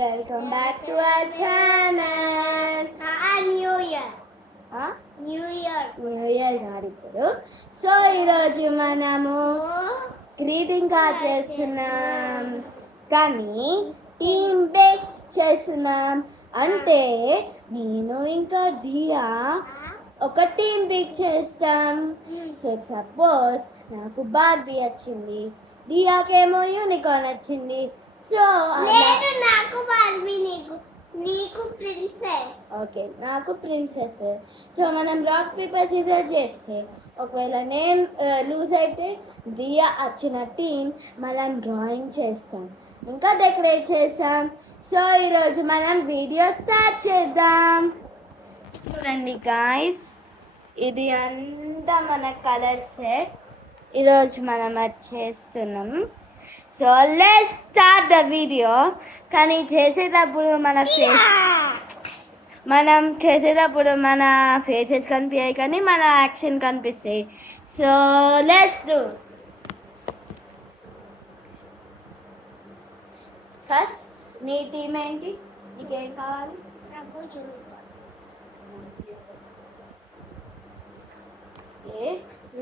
Welcome back to our channel. New year కాదు ఇప్పుడు. So ఈరోజు మనము గ్రీటింగ్ కార్డ్ చేస్తున్నాం, కానీ టీమ్ బేస్డ్ చేస్తున్నాం. అంటే నేను ఇంకా దియా ఒక టీమ్ పిక్ చేస్తాం. సో సపోజ్ నాకు బార్బీ వచ్చింది, దియాకేమో యూనికార్న్ వచ్చింది. సో నాకు బార్బీ, నీకు ప్రిన్సెస్. ఓకే, నాకు ప్రిన్సెస్. సో మనం రాక్ పేపర్ సీజర్ చేస్తే ఒకవేళ నేను లూజ్ అయితే దియా వచ్చిన టీం మనం డ్రాయింగ్ చేస్తాం, ఇంకా డెకరేట్ చేస్తాం. సో ఈరోజు మనం వీడియో స్టార్ట్ చేద్దాం. చూడండి గాయస్, ఇది అంతా మన కలర్ సెట్. ఈరోజు మనం అది చేస్తున్నాం. So let's start the video. కానీ చేసేటప్పుడు మనం చేసేటప్పుడు మన ఫేసెస్ కనిపించాయి, కానీ మన యాక్షన్ కనిపిస్తాయి. So let's do. ఫస్ట్ నీ టీం ఏంటి? నీకేం కావాలి?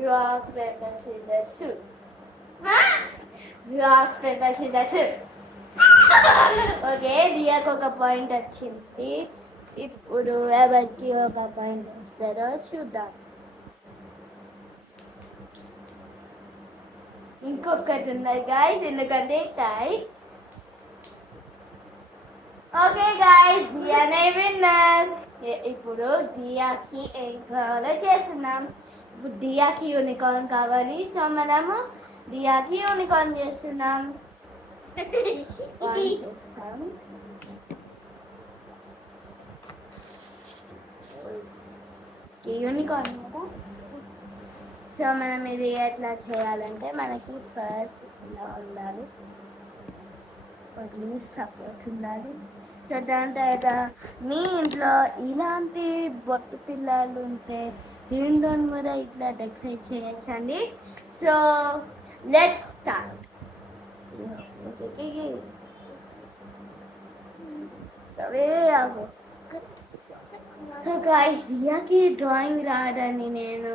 Rock paper scissors. Rock paper scissors. Okay, దియాకు ఒక పాయింట్ వచ్చింది. ఇప్పుడు ఎవరికి ఒక పాయింట్ ఇస్తారో చూద్దాం. ఇంకొకటి ఉన్నది గాయస్, ఎందుకంటే టై. ఓకే గాయస్, దియానే విన్నర్. ఇప్పుడు దియాకి ఏం కావాలో చేస్తున్నాం. ఇప్పుడు దియాకి యూనికార్న్ కావాలి. సో మనము దియాకి యూనికార్న్ చేస్తున్నాం. యూనికార్న్ కదా. సో మనం ఇది ఎట్లా చేయాలంటే మనకి ఫస్ట్ ఇలా ఉండాలి, సపోర్ట్ ఉండాలి. సో దాని తర్వాత మీ ఇంట్లో ఇలాంటి బొట్టు పిల్లలు ఉంటే దీంట్లో కూడా ఇట్లా డెకరేట్ చేయొచ్చండి. So let's start. So guys, దియాకి డ్రాయింగ్ రాదని నేను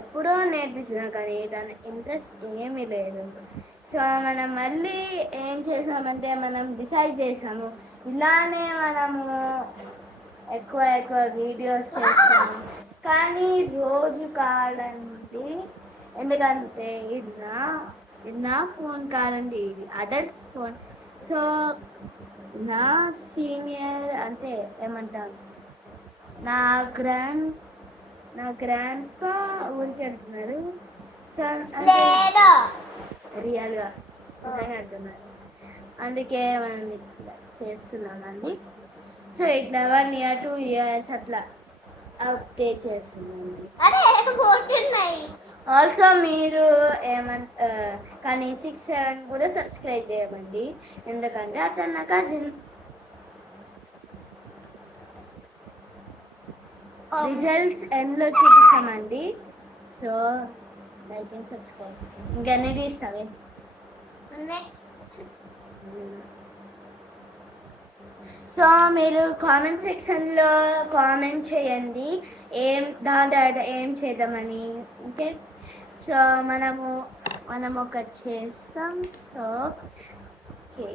ఎప్పుడో నేర్పిస్తున్నా, కానీ దాని ఇంట్రెస్ట్ ఏమీ లేదు. సో మనం మళ్ళీ ఏం చేసామంటే మనం డిసైడ్ చేసాము, ఇలానే మనము ఎక్కువ వీడియోస్ చేస్తాము, కానీ రోజు కాదండి. ఎందుకంటే ఇది నా ఫోన్ కాదండి, ఇది అడల్ట్స్ ఫోన్. సో నా సీనియర్ అంటే ఏమంటారు, నా గ్రాండ్ పా ఊరికి వెళ్తున్నారు. సో రియల్గా నిజంగా అంటున్నారు, అందుకే మనం ఇట్లా చేస్తున్నామండి. సో ఇట్లా 1 year 2 years అట్లా అప్డేట్ చేస్తున్నామండి. ఆల్సో మీరు కానీ 6, 7 కూడా సబ్స్క్రైబ్ చేయమండి, ఎందుకంటే అతను నా కజిన్. రిజల్ట్స్ ఎండ్లో చూపిస్తామండి. So like and subscribe. ఇంకన్నీ తీస్తావే. సో మీరు కామెంట్ సెక్షన్లో కామెంట్ చేయండి దాని తర్వాత ఏం చేద్దామని. ఓకే, సో మనం ఒకటి చేస్తాం. సో ఓకే,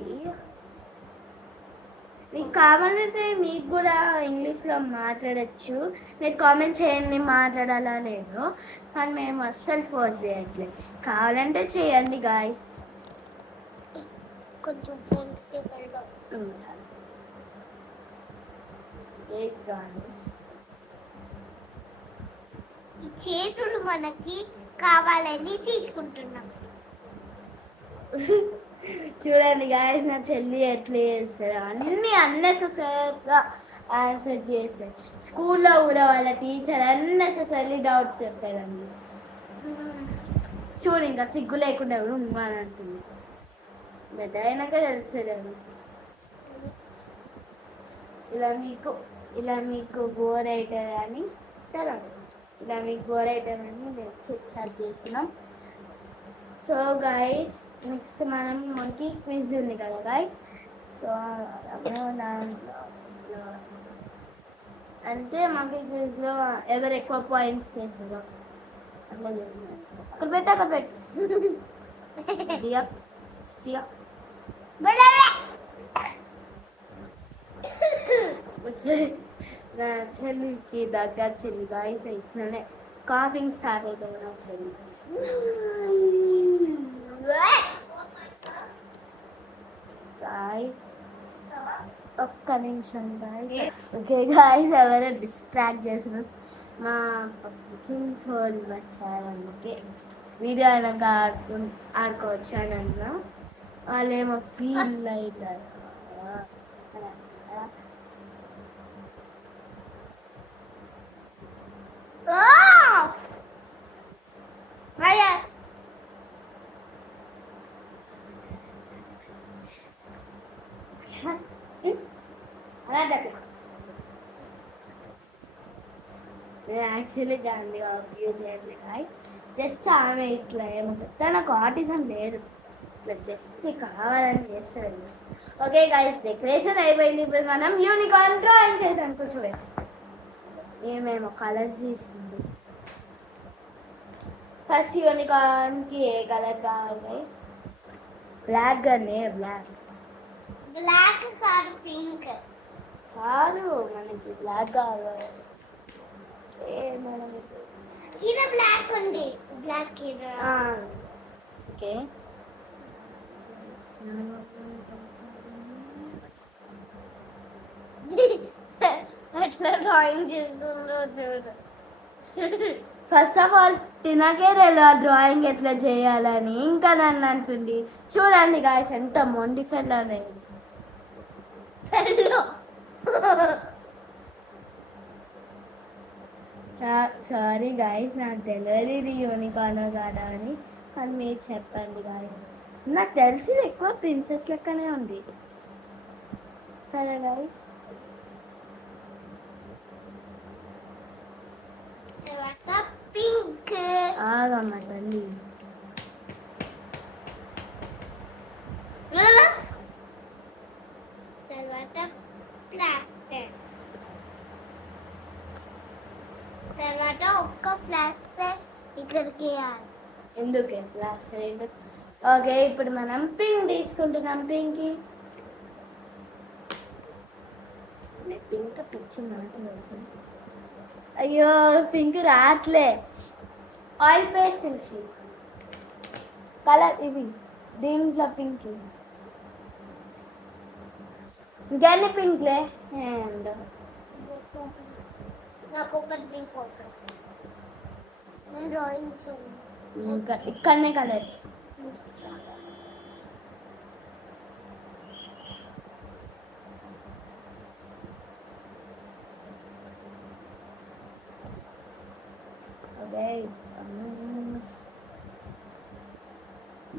మీకు కావాలంటే మీకు కూడా ఇంగ్లీష్లో మాట్లాడచ్చు. మీరు కామెంట్ చేయండి మాట్లాడాలా లేదు, కానీ మేము అస్సలు ఫోర్స్ చేయట్లేదు. కావాలంటే చేయండి గాయస్. కొంచెం ఈ చేతులు మనకి కావాలని తీసుకుంటున్నాం. చూడండి గాయస్, నా చెల్లి ఎట్లా చేస్తారు, అన్నీ అన్నెసెసరీగా ఆన్సర్ చేస్తారు. స్కూల్లో కూడా వాళ్ళ టీచర్ అన్నెసెసరీ డౌట్స్ చెప్పారండి. చూడు, ఇంకా సిగ్గు లేకుండా ఎవరు అని అంటుంది. పెద్ద అయినాక తెలుస్తుంది. ఇలా మీకు బోర్ అవుతుంది అని తెలండి, ఇలా మీకు బోర్ అవుతుంది అని మేము చాట్ చేస్తున్నాం. సో గాయస్, నెక్స్ట్ మనకి క్విజ్ ఉంది కదా గాయస్. సో దాంట్లో అంటే మాకు క్విజ్లో ఎవరు ఎక్కువ పాయింట్స్ చేసారో అట్లా చేస్తారు. అక్కడ పెట్టు దియా దియా నా చెల్లికి దగ్గర చెల్లి గాయస్ ఇట్లనే కాఫింగ్ స్టార్ట్ అవుతుంది నా చెల్లి. గాయస్ ఒక్క నిమిషం గాయస్. ఓకే గాయస్ ఎవరో డిస్ట్రాక్ట్ చేసారు, మా పక్కింటి వాళ్ళు వచ్చారు, అందుకే వీడియో అయినాక ఆడుకోవచ్చు అని అన్నా. వాళ్ళేమో ఫీల్ అవుతారు. నేను యాక్చువల్లీ దాన్ని యూజ్ చేయట్లేదు గాయస్. జస్ట్ ఆమె ఇట్లా ఏమవుతుంది, నాకు ఆర్టిజం లేదు, ఇట్లా జస్ట్ కావాలని చేస్తుంది. ఓకే గాయస్ డెకరేషన్ అయిపోయింది. ఇప్పుడు మనం యూనికార్న్ డ్రాయింగ్ చేసాం. కూర్చోబెట్టి ఏమేమో కలర్స్ తీస్తుంది. ఫస్ట్ యూనికార్న్కి ఏ కలర్ కావాలి గైస్? బ్లాక్ గానే బ్లాక్ కాదు పింక్ కాదు, మనకి బ్లాక్ కావాలి. హీరో బ్లాక్ ఉంది, బ్లాక్ హీరో. ఓకే ఎట్లా డ్రాయింగ్ చేస్తుందో చూడు. ఫస్ట్ ఆఫ్ ఆల్ తినకే డ్రాయింగ్ ఎట్లా చేయాలని ఇంకా నన్ను అంటుంది. చూడండి గాయస్ ఎంత మొండి ఫెల్ అనేది. సారీ గాయస్, నాకు తెలియదు ఇది యూనికార్న్ కాదా అని, కానీ మీరు చెప్పండి గాయస్. నాకు తెలిసి ఎక్కువ ప్రిన్సెస్ లెక్కనే ఉంది కదా గాయస్. పింక్ ఆగమ్మ తల్లి. తర్వాత ప్లాస్టర్, తర్వాత ఒక్క ప్లాస్టర్ ఇక్కడికి వేయాలి. ఎందుకే ప్లాస్టర్? ఓకే ఇప్పుడు మనం పింక్ తీసుకుంటున్నాం. పింక్ పింక్ పిచ్చి మాట. అయ్యో పింక్ రాట్లే. ఆయిల్ పేస్టిల్స్ కలర్ ఇవి, దీంట్లో పింక్ ఇంకెన్ని పింక్లే. అండ్ నాకు ఒకటి పింక్ ఒకటి నేను డ్రాయింగ్ చేయాలి. ఇంకా ఇక్కడనే కలర్స్.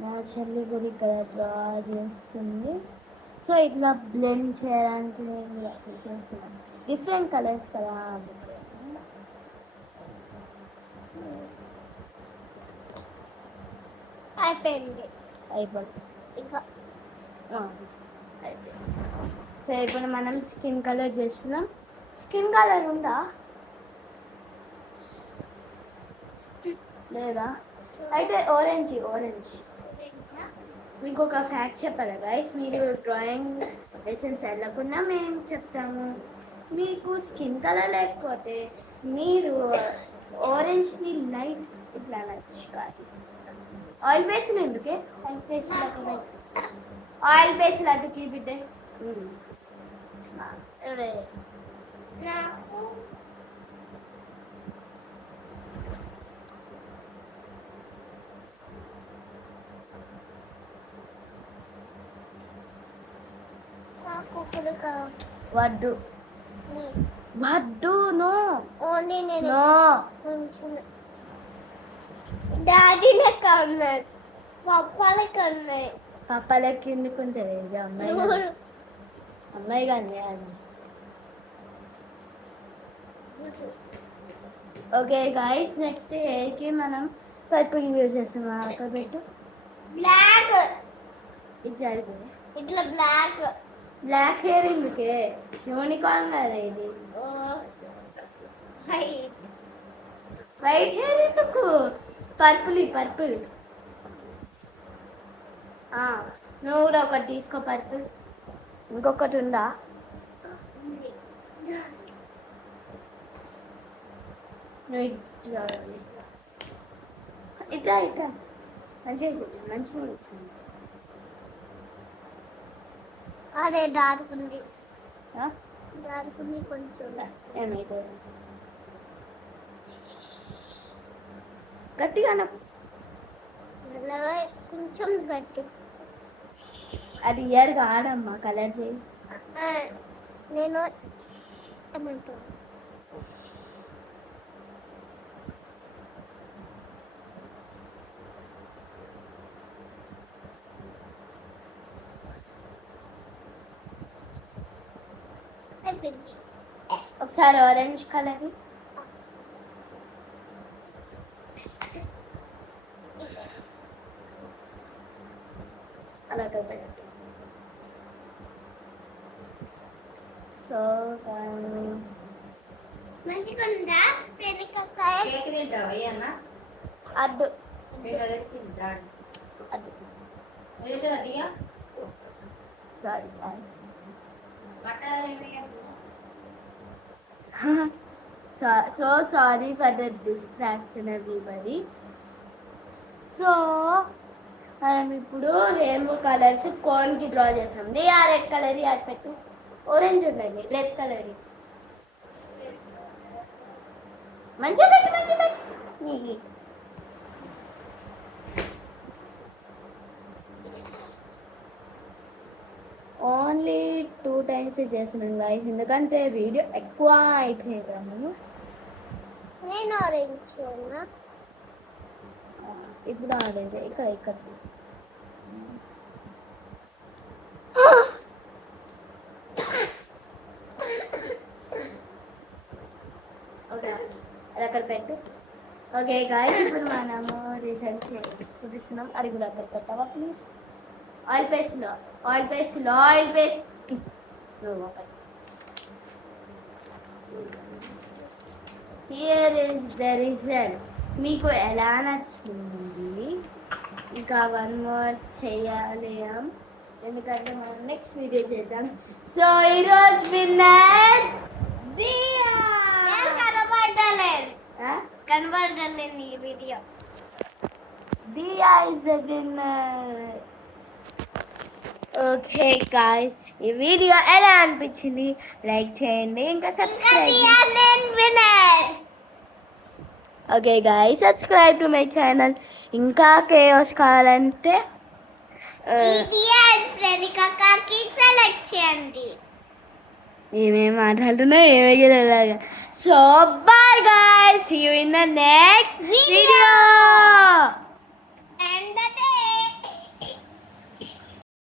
మా చెల్లి కూడా ఇక్కడ డ్రా చేస్తుంది. సో ఇట్లా బ్లెండ్ చేయడానికి నేను ఇలా చేస్తున్నాను. డిఫరెంట్ కలర్స్ కదా, అయిపోయింది. ఇంకా సో ఇప్పుడు మనం స్కిన్ కలర్ చేస్తున్నాం. స్కిన్ కలర్ ఉందా లేదా? అయితే ఆరెంజ్. మీకు ఒక ఫ్యాక్ట్ చెప్పాలి గైస్, మీరు డ్రాయింగ్ లెసన్స్ వెళ్ళకుండా మేము చెప్తాము. మీకు స్కిన్ కలర్ లేకపోతే మీరు ఆరెంజ్ని లైట్ ఇట్లా అనొచ్చు గైస్. ఆయిల్ బేస్డ్ ఎందుకే? ఆయిల్ బేస్డ్ అటుకి బిడ్డే. వద్దు నో ఓన్లీ నేను నో. డాడీ లెక్క ఉన్నాయి, పప్పా లెక్క ఉన్నాయి. పప్ప లెక్క ఎందుకుంటుంది? ఇది అమ్మాయి కానీ అది. ఓకే గాయస్ నెక్స్ట్ హెయిర్కి మనం పర్పుల్ యూజ్ చేస్తున్నాం. అక్కడ పెట్టు బ్లాక్ ఇది జరిగింది. ఇట్లా బ్లాక్ బ్లాక్ హెయిర్ ఎందుకే? యూనికార్న్ కదా ఇది. వైట్ వైట్ హెయిర్ ఎందుకు? Purple purple. నువ్వు కూడా ఒకటి తీసుకో పర్పుల్. ఇంకొకటి ఉందా? నువ్వు ఇట్లా మంచిగా కూర్చో, మంచిగా కూర్చో. అదే డార్క్ ఉంది ఆ? కొంచెం ఏమైతే గట్టిగా మెల్లగా కొంచెం గట్టి. అది ఇయర్ కాదమ్మా, కలర్ చేయి. నేను ఏమంటాను అయిపోయింది. ఒకసారి ఆరెంజ్ కలర్. అలా పెట్టు. సో మంచిగా ఉందా ప్రేమికాయ? కేక్ తింటావా అయ్యన్నా? అడ్డు అడ్డు. ఏంటి అది? Sorry. So sorry for the distraction everybody. So మనం ఇప్పుడు రెయిన్బో కలర్స్ కోన్కి డ్రా చేస్తాం. ఆ రెడ్ కలర్ అది పెట్టు. ఆరెంజ్ ఉండండి, రెడ్ కలర్ మంచిగా పెట్టు. నీకు ఓన్లీ 2 times చేస్తున్నాను గైస్, ఎందుకంటే వీడియో ఎక్కువ అయిపోయాము. నేను ఆరెంజ్ ఉన్నా. ఇప్పుడు ఆరెంజ్ ఇక్కడ ఓకే, అది అక్కడ పెట్టు. ఓకే గాయస్, ఇప్పుడు మనము రిజల్ట్ చూపిస్తున్నాం. అది కూడా అక్కడ పెట్టావా please? Oil paste. Here is the result. మీకు ఎలా నచ్చింది? ఇంకా 1 more చేయాలి, ఎందుకంటే మనం నెక్స్ట్ వీడియో చేద్దాం. సో ఈరోజు విన్నర్ దియా. కనబడలేదు ఈ video. Diya is the winner. Okay guys, ఈ వీడియో ఎలా అనిపించింది? లైక్ చేయండి, ఇంకా subscribe. Okay guys, subscribe to my channel. ఇంకా కేయోస్ కావాలంటే సెలెక్ట్ చేయండి. ఏమేమి మాట్లాడుతున్నా ఏమేలాగా. So bye guys, see you in the next video.